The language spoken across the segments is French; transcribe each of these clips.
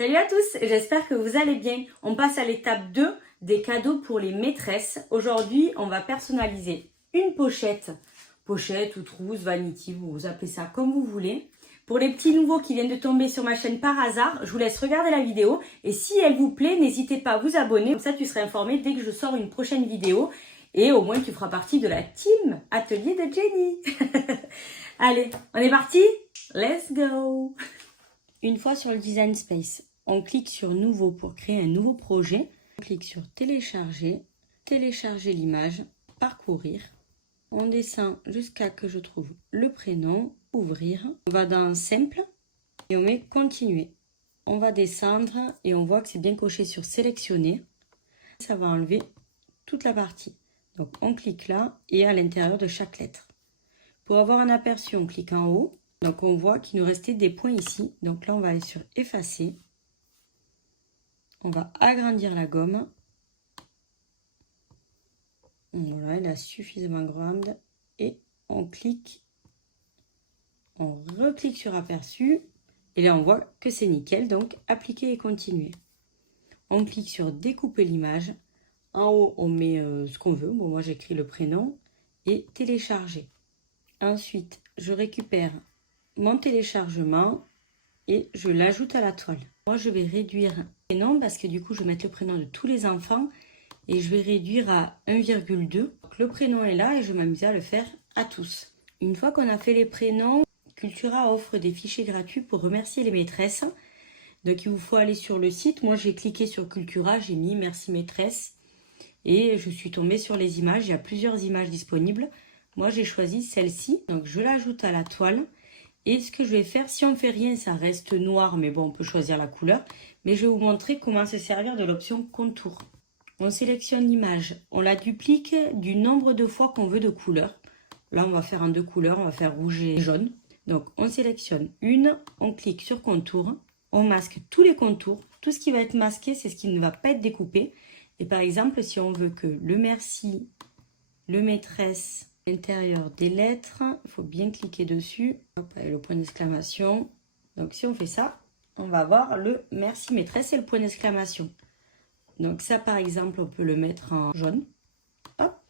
Salut à tous, j'espère que vous allez bien. On passe à l'étape 2 des cadeaux pour les maîtresses. Aujourd'hui, on va personnaliser une pochette. Pochette ou trousse, vanity, vous appelez ça comme vous voulez. Pour les petits nouveaux qui viennent de tomber sur ma chaîne par hasard, je vous laisse regarder la vidéo. Et si elle vous plaît, n'hésitez pas à vous abonner. Comme ça, tu seras informé dès que je sors une prochaine vidéo. Et au moins, tu feras partie de la team atelier de Jenny. Allez, on est parti? Let's go! Une fois sur le Design Space, on clique sur Nouveau pour créer un nouveau projet. On clique sur Télécharger, télécharger l'image, parcourir. On descend jusqu'à que je trouve le prénom, ouvrir. On va dans Simple et on met Continuer. On va descendre et on voit que c'est bien coché sur Sélectionner. Ça va enlever toute la partie. Donc on clique là et à l'intérieur de chaque lettre. Pour avoir un aperçu, on clique en haut. Donc on voit qu'il nous restait des points ici. Donc là on va aller sur Effacer. On va agrandir la gomme. Voilà, elle est suffisamment grande. Et on clique. On reclique sur Aperçu. Et là on voit que c'est nickel. Donc appliquer et continuer. On clique sur Découper l'image. En haut on met ce qu'on veut. Bon, moi j'écris le prénom. Et télécharger. Ensuite je récupère mon téléchargement et je l'ajoute à la toile. Moi je vais réduire le prénom parce que du coup je vais mettre le prénom de tous les enfants et je vais réduire à 1,2. Le prénom est là et je m'amuse à le faire à tous. Une fois qu'on a fait les prénoms, Cultura offre des fichiers gratuits pour remercier les maîtresses. Donc il vous faut aller sur le site. Moi j'ai cliqué sur Cultura, j'ai mis merci maîtresse et je suis tombée sur les images. Il y a plusieurs images disponibles. Moi j'ai choisi celle-ci, donc je l'ajoute à la toile. Et ce que je vais faire, si on ne fait rien, ça reste noir, mais bon, on peut choisir la couleur. Mais je vais vous montrer comment se servir de l'option contour. On sélectionne l'image, on la duplique du nombre de fois qu'on veut de couleurs. Là, on va faire en deux couleurs, on va faire rouge et jaune. Donc, on sélectionne une, on clique sur contour, on masque tous les contours. Tout ce qui va être masqué, c'est ce qui ne va pas être découpé. Et par exemple, si on veut que le merci, le maîtresse, l'intérieur des lettres, il faut bien cliquer dessus. Hop, et le point d'exclamation. Donc si on fait ça, on va avoir le merci maîtresse et le point d'exclamation. Donc ça par exemple, on peut le mettre en jaune. Hop.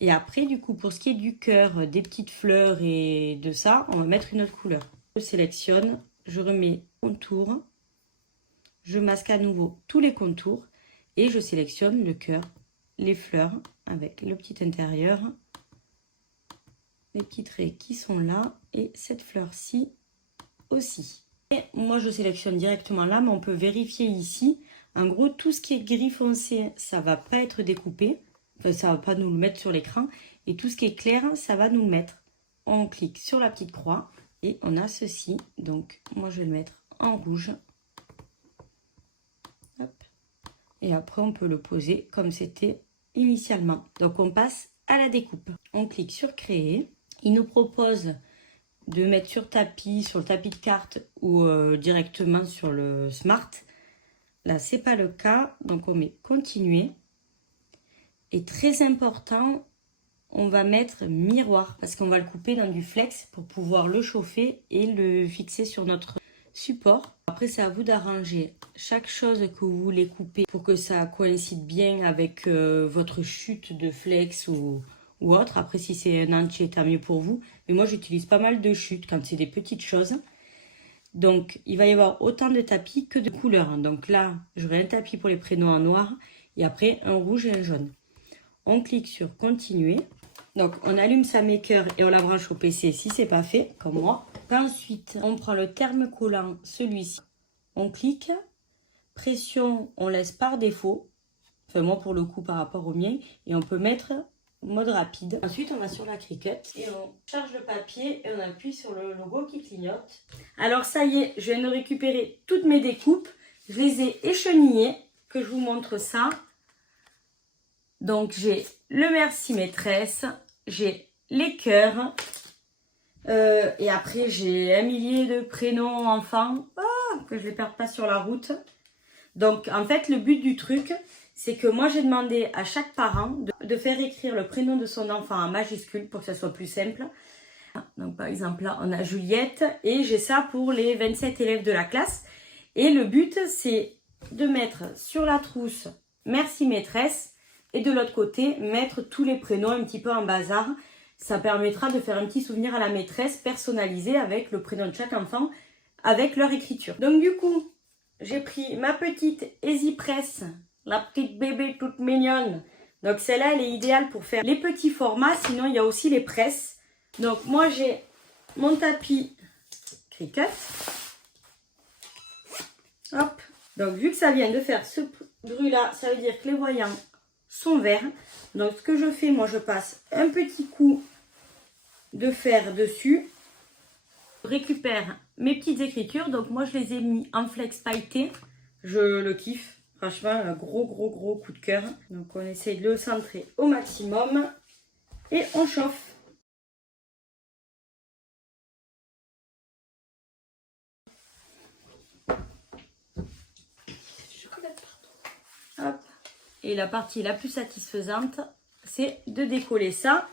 Et après du coup, pour ce qui est du cœur, des petites fleurs et de ça, on va mettre une autre couleur. Je sélectionne, je remets contour, je masque à nouveau tous les contours et je sélectionne le cœur, les fleurs avec le petit intérieur. Les petits traits qui sont là et cette fleur-ci aussi. Et moi, je sélectionne directement là, mais on peut vérifier ici. En gros, tout ce qui est gris foncé, ça va pas être découpé. Enfin, ça va pas nous le mettre sur l'écran. Et tout ce qui est clair, ça va nous le mettre. On clique sur la petite croix et on a ceci. Donc, moi, je vais le mettre en rouge. Hop. Et après, on peut le poser comme c'était initialement. Donc, on passe à la découpe. On clique sur Créer. Il nous propose de mettre sur tapis, sur le tapis de carte ou directement sur le Smart. Là, c'est pas le cas. Donc, on met Continuer. Et très important, on va mettre miroir parce qu'on va le couper dans du flex pour pouvoir le chauffer et le fixer sur notre support. Après, c'est à vous d'arranger chaque chose que vous voulez couper pour que ça coïncide bien avec votre chute de flex ou autre. Après, si c'est un entier, tant mieux pour vous. Mais moi, j'utilise pas mal de chutes quand c'est des petites choses. Donc, il va y avoir autant de tapis que de couleurs. Donc là, j'aurai un tapis pour les prénoms en noir et après un rouge et un jaune. On clique sur Continuer. Donc, on allume sa maker et on la branche au PC si c'est pas fait, comme moi. Ensuite, on prend le terme collant, celui-ci. On clique. Pression, on laisse par défaut. Enfin, moi, pour le coup, par rapport au mien. Et on peut mettre mode rapide. Ensuite, on va sur la Cricut et on charge le papier et on appuie sur le logo qui clignote. Alors, ça y est, je viens de récupérer toutes mes découpes. Je les ai échenillées, que je vous montre ça. Donc, j'ai le merci maîtresse, j'ai les cœurs et après, j'ai un millier de prénoms enfants que je ne les perde pas sur la route. Donc, en fait, le but du truc, c'est que moi, j'ai demandé à chaque parent de faire écrire le prénom de son enfant en majuscule pour que ça soit plus simple. Donc, par exemple, là, on a Juliette et j'ai ça pour les 27 élèves de la classe. Et le but, c'est de mettre sur la trousse « Merci maîtresse » et de l'autre côté, mettre tous les prénoms un petit peu en bazar. Ça permettra de faire un petit souvenir à la maîtresse personnalisé avec le prénom de chaque enfant, avec leur écriture. Donc du coup, j'ai pris ma petite EasyPress, la petite bébé toute mignonne. Donc celle-là, elle est idéale pour faire les petits formats, sinon il y a aussi les presses. Donc moi, j'ai mon tapis Cricut. Hop. Donc vu que ça vient de faire ce bruit-là, ça veut dire que les voyants sont verts. Donc ce que je fais, moi je passe un petit coup de fer dessus. Je récupère mes petites écritures. Donc moi je les ai mis en flex pailleté. Je le kiffe. Franchement, un gros coup de cœur. Donc on essaye de le centrer au maximum. Et on chauffe. Hop. Et la partie la plus satisfaisante, c'est de décoller ça.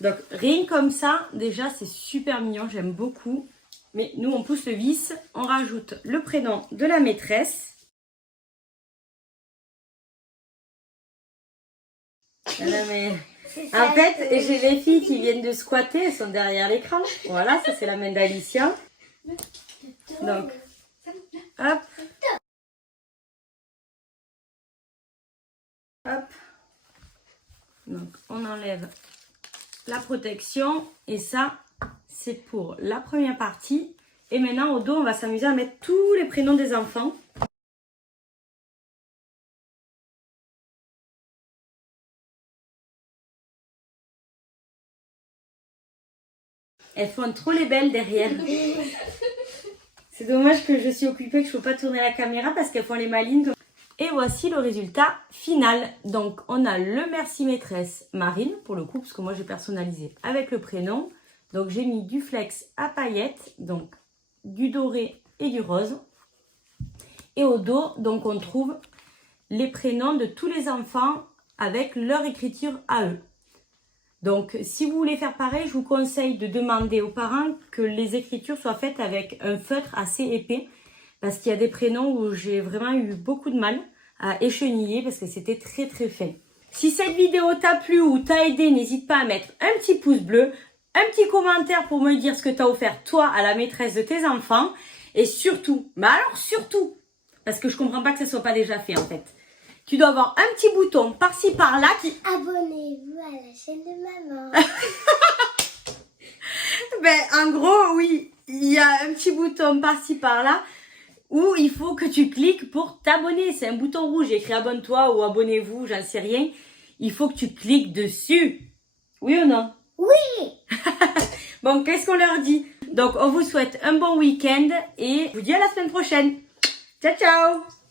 Donc rien comme ça, déjà c'est super mignon, j'aime beaucoup. Mais nous on pousse le vis, on rajoute le prénom de la maîtresse. Voilà, mais... En fait, j'ai les filles qui viennent de squatter, elles sont derrière l'écran. Voilà, ça c'est la main d'Alicia. Donc, hop. Hop. Donc on enlève la protection et ça c'est pour la première partie. Et maintenant au dos on va s'amuser à mettre tous les prénoms des enfants. Elles font trop les belles derrière. C'est dommage que je suis occupée, que je ne peux pas tourner la caméra parce qu'elles font les malines. Et voici le résultat final. Donc, on a le Merci Maîtresse Marine, pour le coup, parce que moi, j'ai personnalisé avec le prénom. Donc, j'ai mis du flex à paillettes, donc du doré et du rose. Et au dos, donc, on trouve les prénoms de tous les enfants avec leur écriture à eux. Donc, si vous voulez faire pareil, je vous conseille de demander aux parents que les écritures soient faites avec un feutre assez épais. Parce qu'il y a des prénoms où j'ai vraiment eu beaucoup de mal à écheniller parce que c'était très fin. Si cette vidéo t'a plu ou t'a aidé, n'hésite pas à mettre un petit pouce bleu, un petit commentaire pour me dire ce que t'as offert toi à la maîtresse de tes enfants. Et surtout, mais alors surtout, parce que je comprends pas que ça soit pas déjà fait en fait. Tu dois avoir un petit bouton par-ci par-là qui... Abonnez-vous à la chaîne de maman. Ben, en gros, oui, il y a un petit bouton par-ci par-là où il faut que tu cliques pour t'abonner. C'est un bouton rouge, écrit abonne-toi ou abonnez-vous, j'en sais rien. Il faut que tu cliques dessus. Oui ou non? Oui. Bon, qu'est-ce qu'on leur dit? Donc, on vous souhaite un bon week-end et je vous dis à la semaine prochaine. Ciao, ciao!